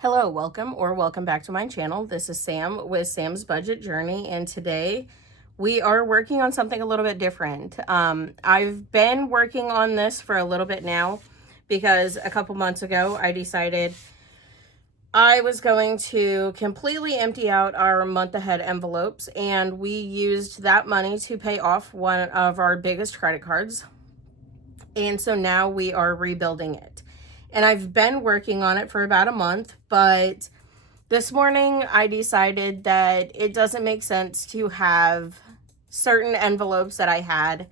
Hello, welcome back to my channel. This is Sam with Sam's Budget Journey, and today we are working on something a little bit different. I've been working on this for a little bit now because a couple months ago I decided I was going to completely empty out our month ahead envelopes, and we used that money to pay off one of our biggest credit cards. And so now we are rebuilding it. And I've been working on it for about a month, but this morning I decided that it doesn't make sense to have certain envelopes that I had.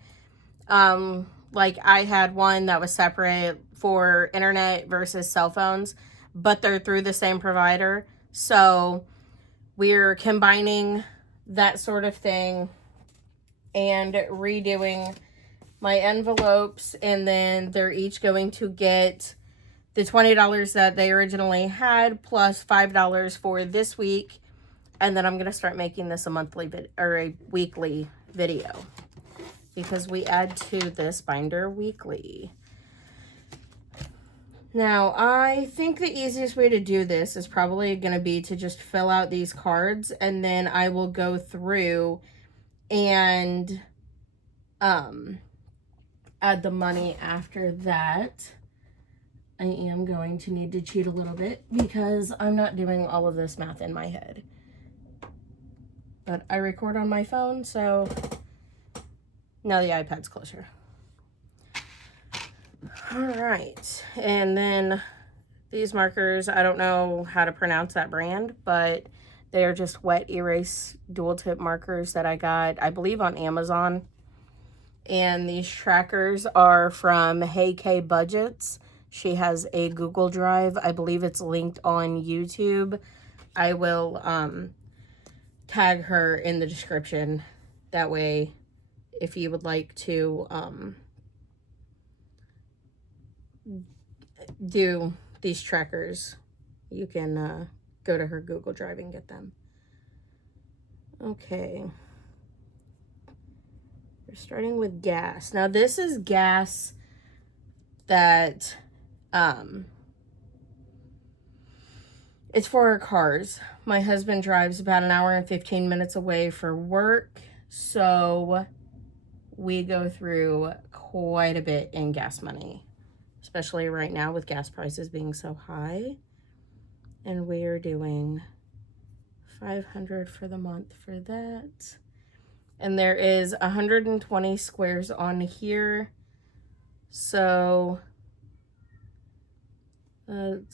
Like I had one that was separate for internet versus cell phones, but they're through the same provider. So we're combining that sort of thing and redoing my envelopes, and then they're each going to get the $20 that they originally had plus $5 for this week, and then I'm going to start making this a monthly or a weekly video because we add to this binder weekly. Now, I think the easiest way to do this is probably going to be to just fill out these cards, and then I will go through and add the money after that. I am going to need to cheat a little bit because I'm not doing all of this math in my head. But I record on my phone, so now the iPad's closer. All right, and then these markers, I don't know how to pronounce that brand, but they are just wet erase dual tip markers that I got, I believe, on Amazon. And these trackers are from Hey K Budgets. She has a Google Drive. I believe it's linked on YouTube. I will tag her in the description. That way, if you would like to do these trackers, you can go to her Google Drive and get them. Okay. We're starting with gas. Now, this is gas that it's for our cars. My husband drives about an hour and 15 minutes away for work, so we go through quite a bit in gas money, especially right now with gas prices being so high. And we are doing $500 for the month for that. And there is 120 squares on here, so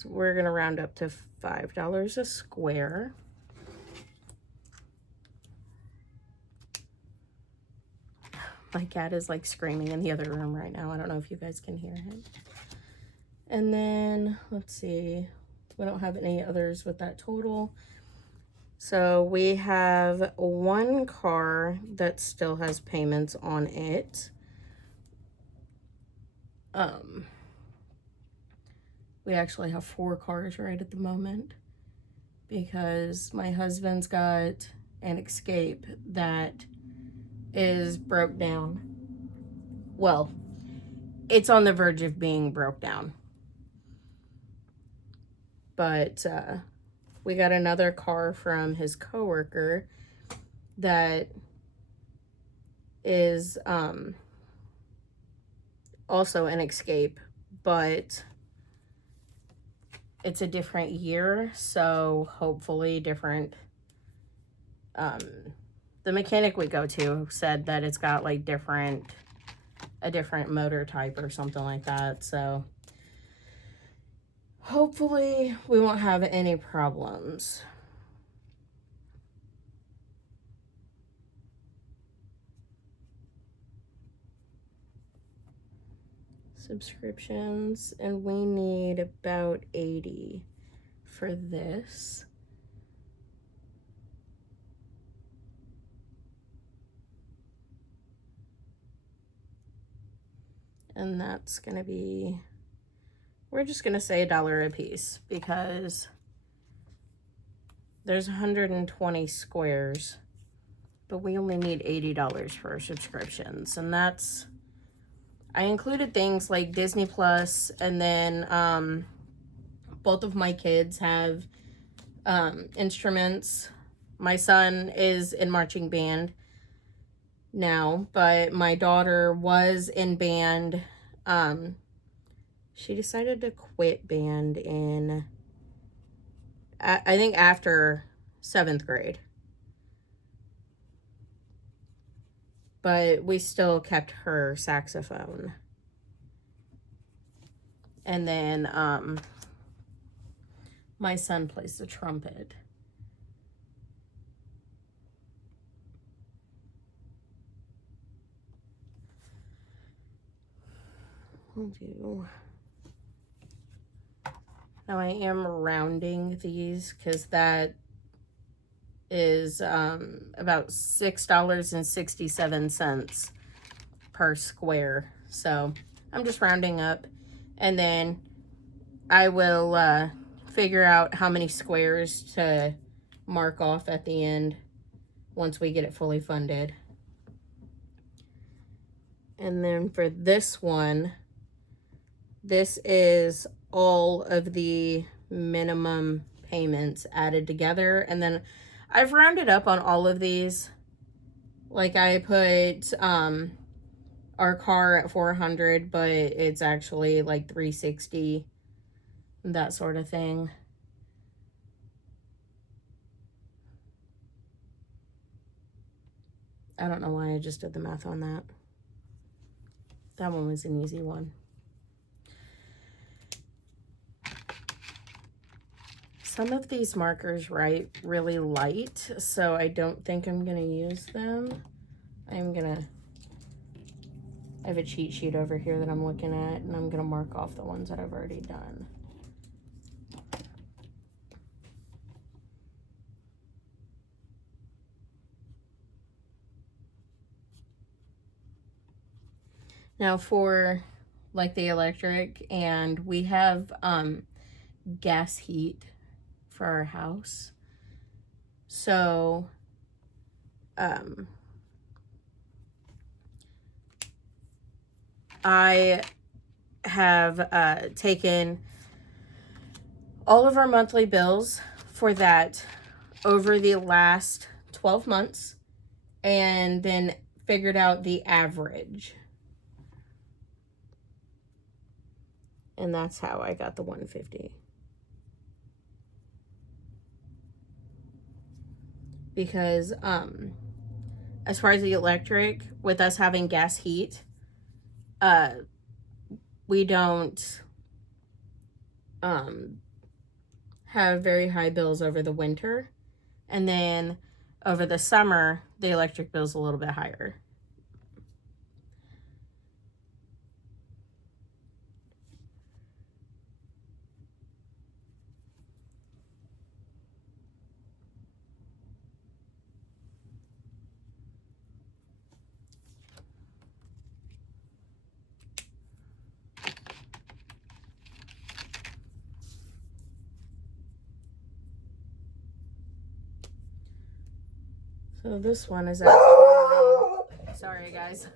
we're going to round up to $5 a square. My cat is like screaming in the other room right now. I don't know if you guys can hear him. And then, let's see. We don't have any others with that total. So we have one car that still has payments on it. We actually have 4 cars right at the moment because my husband's got an Escape that is broke down. Well, it's on the verge of being broke down. But we got another car from his coworker that is also an Escape, but it's a different year, so hopefully different. The mechanic we go to said that it's got like a different motor type or something like that, so hopefully we won't have any problems. Subscriptions, and we need about 80 for this. And that's gonna be, we're just gonna say $1 a piece because there's 120 squares, but we only need $80 for our subscriptions. And that's, I included things like Disney Plus, and then both of my kids have instruments. My son is in marching band now, but my daughter was in band. She decided to quit band in, I think, after 7th grade. But we still kept her saxophone. And then my son plays the trumpet. Now I am rounding these because that is about $6.67 per square. So I'm just rounding up, and then I will figure out how many squares to mark off at the end once we get it fully funded. And then for this one, this is all of the minimum payments added together. And then I've rounded up on all of these. Like I put our car at 400, but it's actually like 360, that sort of thing. I don't know why I just did the math on that. That one was an easy one. Some of these markers write really light, so I don't think I'm gonna use them. I have a cheat sheet over here that I'm looking at, and I'm gonna mark off the ones that I've already done. Now for like the electric, and we have gas heat for our house. So I have taken all of our monthly bills for that over the last 12 months and then figured out the average. And that's how I got the 150. Because as far as the electric, with us having gas heat, we don't have very high bills over the winter. And then over the summer, the electric bill's a little bit higher. So this one is actually, sorry guys,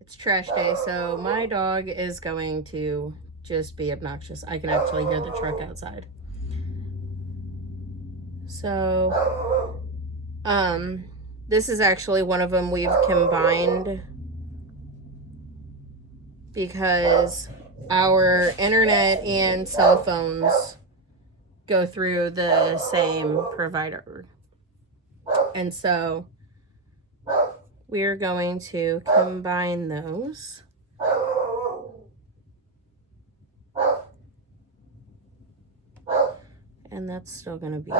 it's trash day, so my dog is going to just be obnoxious. I can actually hear the truck outside. So, this is actually one of them we've combined because our internet and cell phones go through the same provider. And so we're going to combine those. And that's still going to be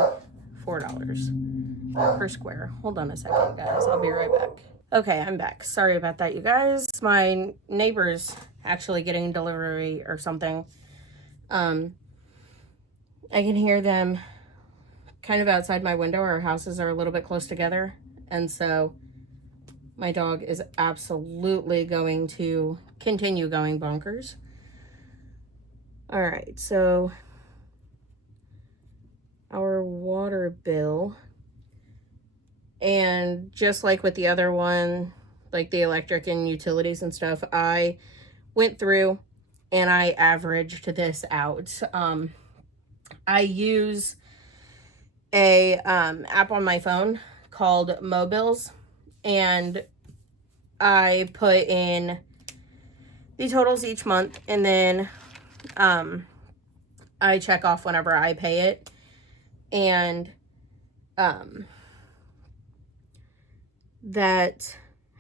$4 per square. Hold on a second, guys. I'll be right back. Okay, I'm back. Sorry about that, you guys. My neighbor's actually getting delivery or something. I can hear them kind of outside my window. Our houses are a little bit close together, and so my dog is absolutely going to continue going bonkers. All right, so our water bill, and just like with the other one, like the electric and utilities and stuff, I went through and I averaged this out. I use a app on my phone called Mobills, and I put in the totals each month, and then I check off whenever I pay it, and that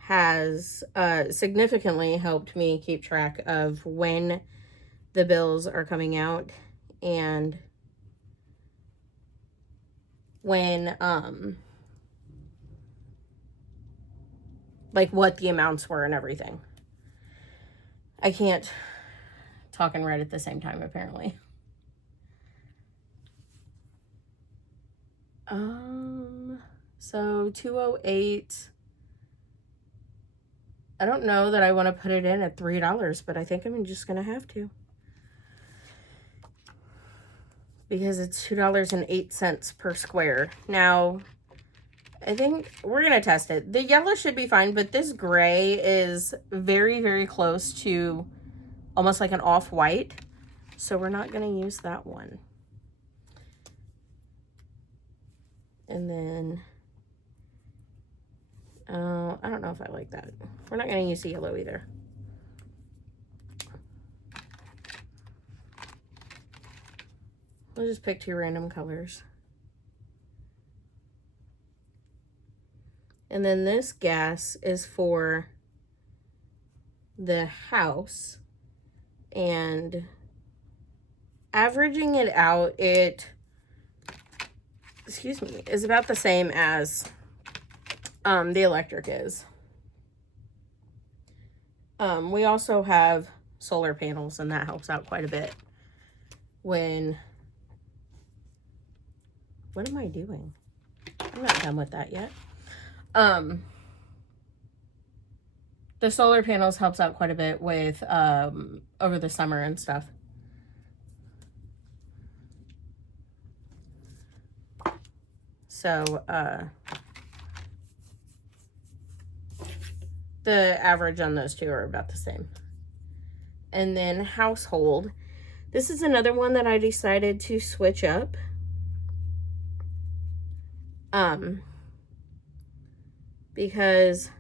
has significantly helped me keep track of when the bills are coming out and when like what the amounts were and everything. I can't talk and write at the same time, apparently. So 208. I don't know that I want to put it in at $3, but I think I'm just going to have to. Because it's $2.08 per square. Now, I think we're going to test it. The yellow should be fine, but this gray is very, very close to almost like an off-white. So we're not going to use that one. And then, I don't know if I like that. We're not going to use the yellow either. We'll just pick 2 random colors. And then this gas is for the house. And averaging it out, it, is about the same as the electric is. We also have solar panels, and that helps out quite a bit when... What am I doing? I'm not done with that yet. The solar panels helps out quite a bit with over the summer and stuff. So the average on those two are about the same. And then household. This is another one that I decided to switch up. Because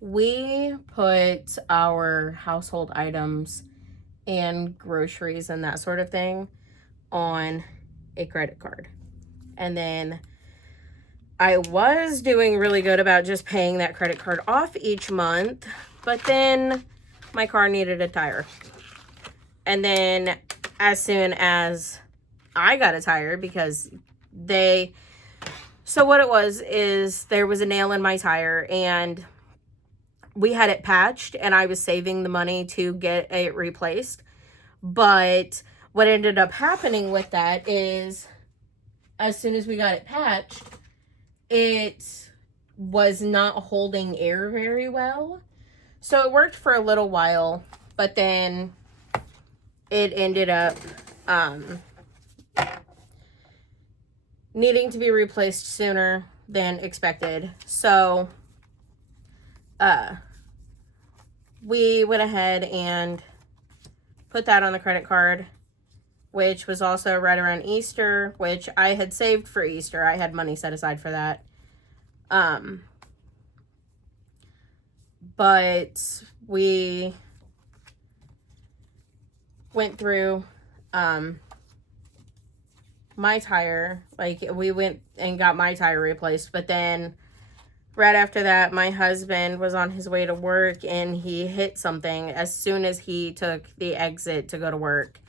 we put our household items and groceries and that sort of thing on a credit card. And then I was doing really good about just paying that credit card off each month, but then my car needed a tire. And then as soon as I got a tire, because so what it was is there was a nail in my tire, and we had it patched, and I was saving the money to get it replaced. But what ended up happening with that is as soon as we got it patched, it was not holding air very well. So it worked for a little while, but then it ended up needing to be replaced sooner than expected. So we went ahead and put that on the credit card, which was also right around Easter, which I had saved for Easter. I had money set aside for that. But we went through my tire, like we went and got my tire replaced, but then right after that, my husband was on his way to work and he hit something as soon as he took the exit to go to work,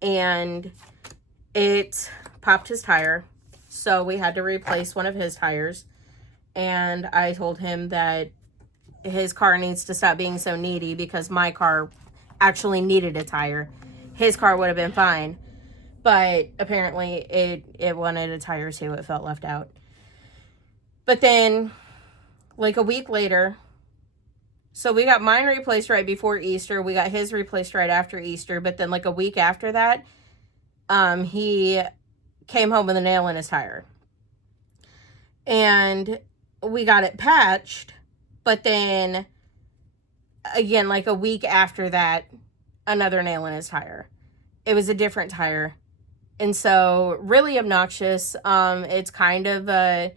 and it popped his tire. So we had to replace one of his tires, and I told him that his car needs to stop being so needy because my car actually needed a tire. His car would have been fine, but apparently it wanted a tire too. It felt left out. But then, like a week later, so we got mine replaced right before Easter. We got his replaced right after Easter. But then like a week after that, he came home with a nail in his tire. And we got it patched. But then again, like a week after that, another nail in his tire. It was a different tire. And so really obnoxious. It's kind of a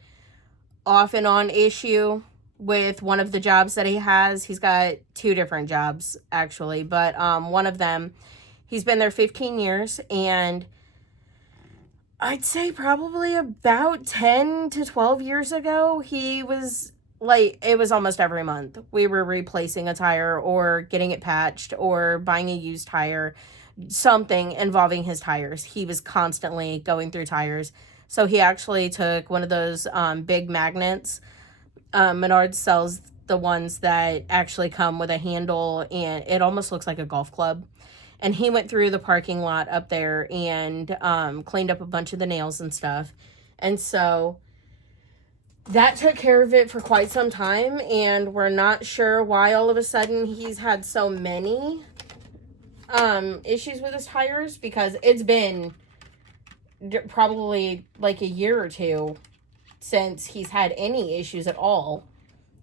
off and on issue with one of the jobs that he has. He's got 2 different jobs actually, but one of them, he's been there 15 years, and I'd say probably about 10 to 12 years ago, he was like, it was almost every month we were replacing a tire or getting it patched or buying a used tire, something involving his tires. He was constantly going through tires. So he actually took one of those big magnets. Menards sells the ones that actually come with a handle, and it almost looks like a golf club. And he went through the parking lot up there and cleaned up a bunch of the nails and stuff. And so that took care of it for quite some time. And we're not sure why all of a sudden he's had so many issues with his tires, because it's been probably like a year or 2 since he's had any issues at all.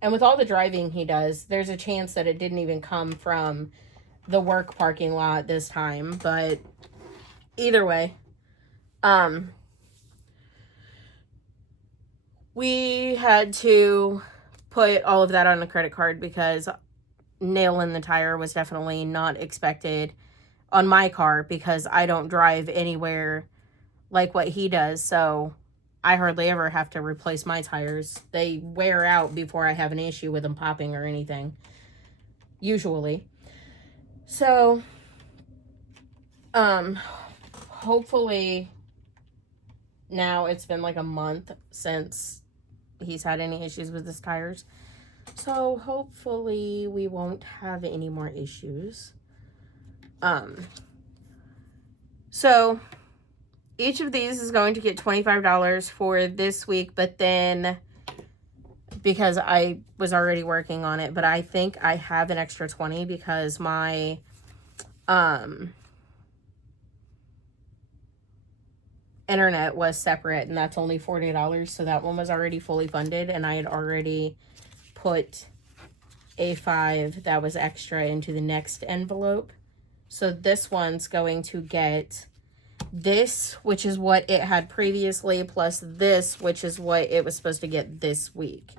And with all the driving he does, there's a chance that it didn't even come from the work parking lot this time. But either way, we had to put all of that on a credit card because nail in the tire was definitely not expected on my car, because I don't drive anywhere like what he does. So I hardly ever have to replace my tires. They wear out before I have an issue with them popping or anything, usually. So, hopefully now it's been like a month since he's had any issues with his tires. So hopefully we won't have any more issues. So each of these is going to get $25 for this week, but then because I was already working on it, but I think I have an extra 20 because my internet was separate, and that's only $40, so that one was already fully funded, and I had already put a 5 that was extra into the next envelope. So this one's going to get this, which is what it had previously, plus this, which is what it was supposed to get this week.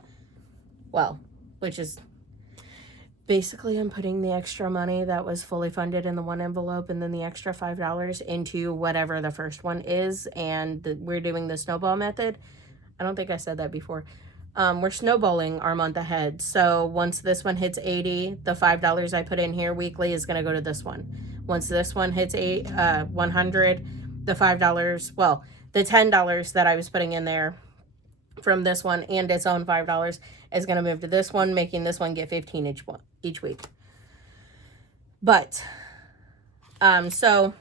Well, which is basically I'm putting the extra money that was fully funded in the one envelope, and then the extra $5 into whatever the first one is. And we're doing the snowball method. I don't think I said that before. We're snowballing our month ahead. So once this one hits 80, the $5 I put in here weekly is going to go to this one. Once this one hits 100, the $5, well, the $10 that I was putting in there from this one and its own $5 is going to move to this one, making this one get 15 each week. But, so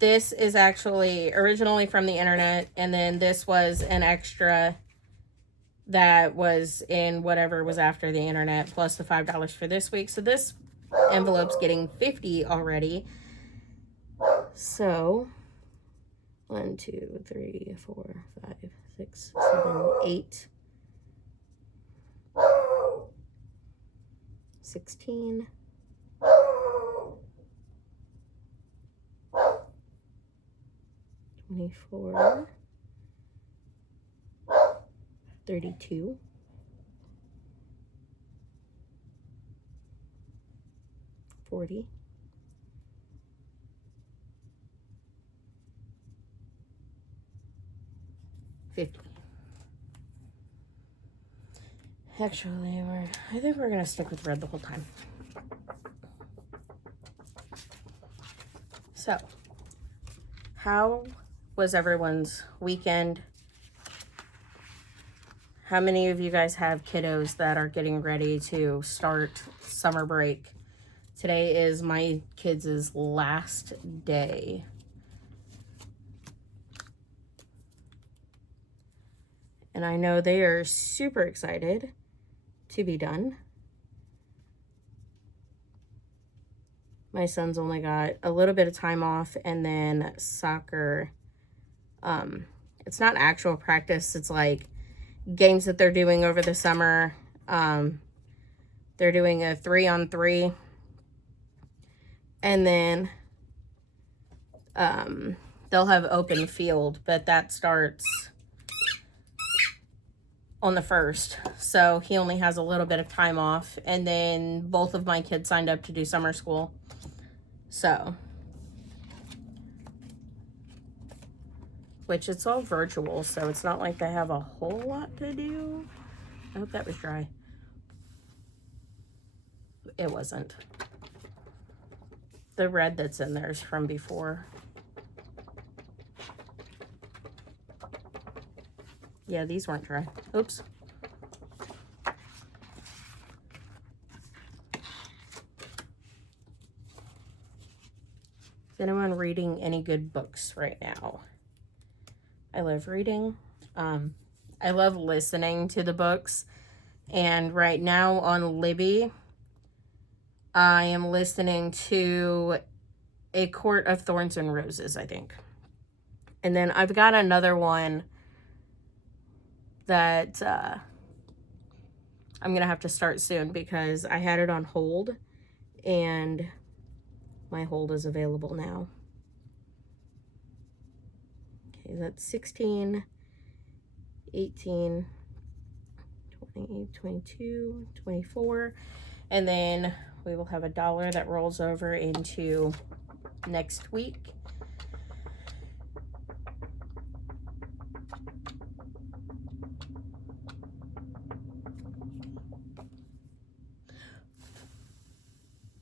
this is actually originally from the internet, and then this was an extra that was in whatever was after the internet, plus the $5 for this week. So this envelope's getting 50 already. So 1, 2, 3, 4, 5, 6, 7, 8, 16, 24, 32, 40, 50. Actually, I think we're gonna stick with red the whole time. So, how was everyone's weekend? How many of you guys have kiddos that are getting ready to start summer break? Today is my kids' last day. And I know they are super excited to be done. My son's only got a little bit of time off, and then soccer. It's not actual practice. It's like games that they're doing over the summer. They're doing a 3-on-3. And then they'll have open field, but that starts on the 1st. So he only has a little bit of time off. And then both of my kids signed up to do summer school. So, which it's all virtual, so it's not like they have a whole lot to do. I hope that was dry. It wasn't. The red that's in there is from before. Yeah, these weren't dry. Oops. Is anyone reading any good books right now? I love reading. I love listening to the books. And right now on Libby, I am listening to A Court of Thorns and Roses, I think. And then I've got another one that I'm going to have to start soon because I had it on hold and my hold is available now. Okay, that's 16, 18, 20, 22, 24. And then we will have $1 that rolls over into next week.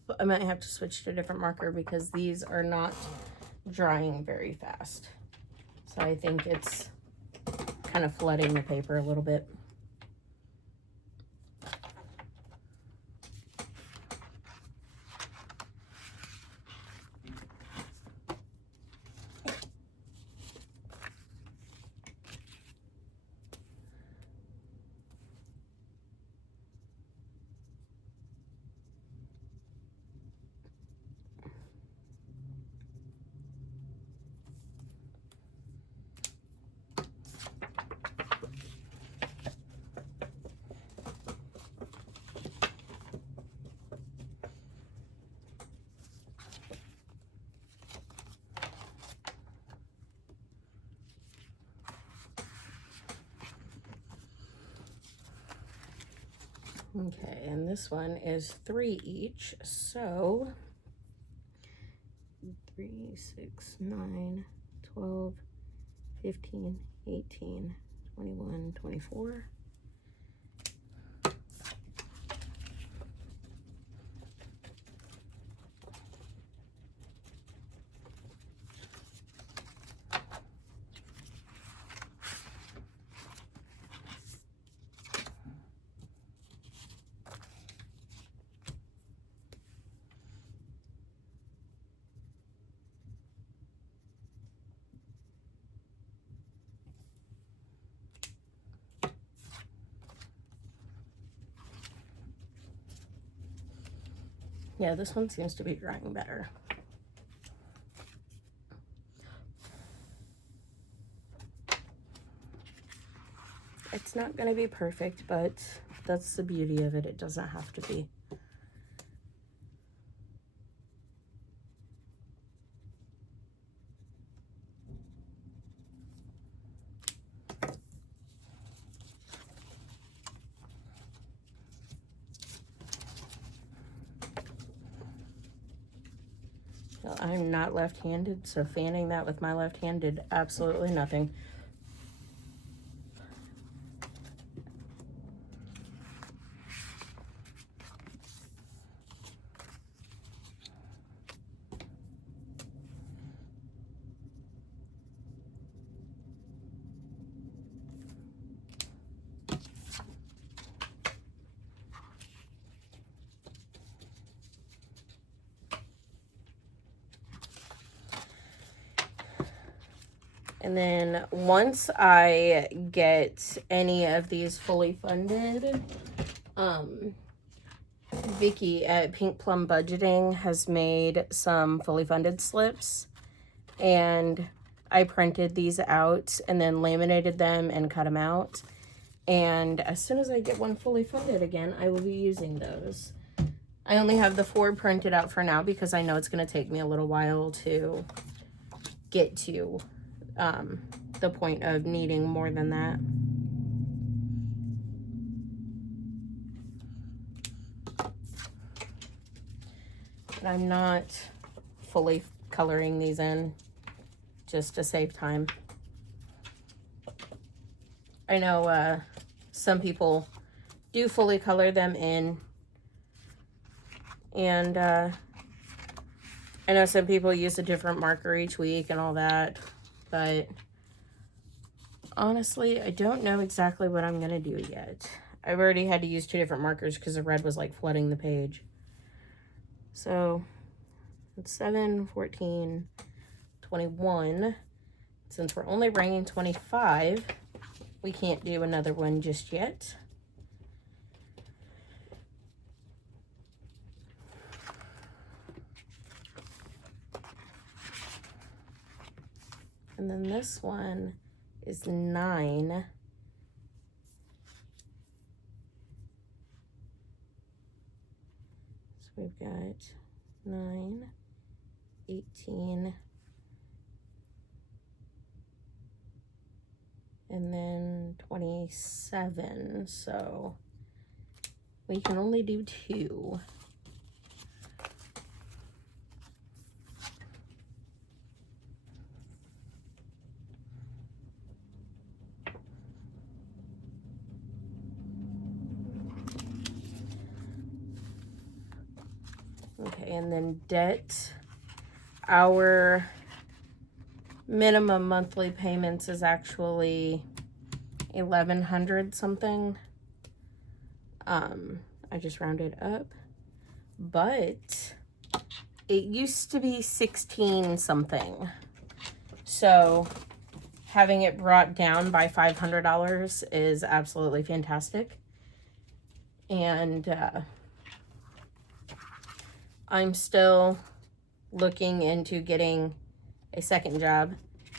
But I might have to switch to a different marker because these are not drying very fast. So I think it's kind of flooding the paper a little bit. Okay, and this one is 3 each, so 3, 6, 9, 12, 15, 18, 21, 24. Yeah, this one seems to be drying better. It's not going to be perfect, but that's the beauty of it. It doesn't have to be. Well, I'm not left-handed, so fanning that with my left hand did absolutely nothing. And then once I get any of these fully funded, Vicky at Pink Plum Budgeting has made some fully funded slips, and I printed these out and then laminated them and cut them out. And as soon as I get one fully funded again, I will be using those. I only have the 4 printed out for now because I know it's going to take me a little while to get to the point of needing more than that. But I'm not fully coloring these in just to save time. I know some people do fully color them in, and I know some people use a different marker each week and all that, but honestly, I don't know exactly what I'm gonna do yet. I've already had to use 2 different markers because the red was like flooding the page. So it's 7, 14, 21. Since we're only bringing 25, we can't do another one just yet. And then this one is 9. So we've got 9, 18, and then 27. So we can only do 2. Okay, and then debt. Our minimum monthly payments is actually $1,100 something. I just rounded up, but it used to be 16 something. So having it brought down by $500 is absolutely fantastic. And I'm still looking into getting a second job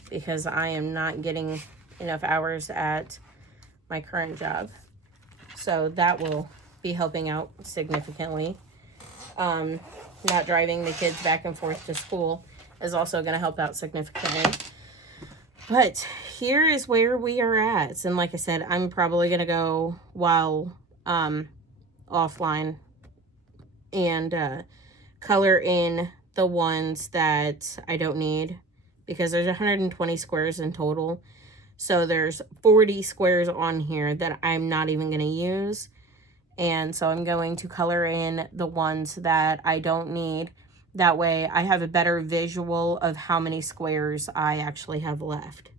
because I am not getting enough hours at my current job. So that will be helping out significantly. Not driving the kids back and forth to school is also going to help out significantly. But here is where we are at. And like I said, I'm probably going to go while offline and color in the ones that I don't need, because there's 120 squares in total. So there's 40 squares on here that I'm not even going to use. And so I'm going to color in the ones that I don't need. That way I have a better visual of how many squares I actually have left.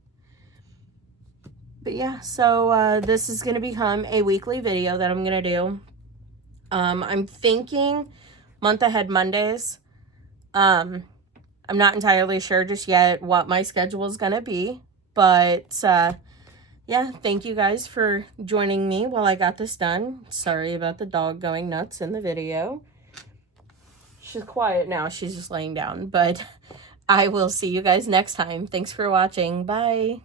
But yeah, so this is going to become a weekly video that I'm going to do. I'm thinking month ahead Mondays. I'm not entirely sure just yet what my schedule is going to be. But yeah, thank you guys for joining me while I got this done. Sorry about the dog going nuts in the video. She's quiet now. She's just laying down. But I will see you guys next time. Thanks for watching. Bye.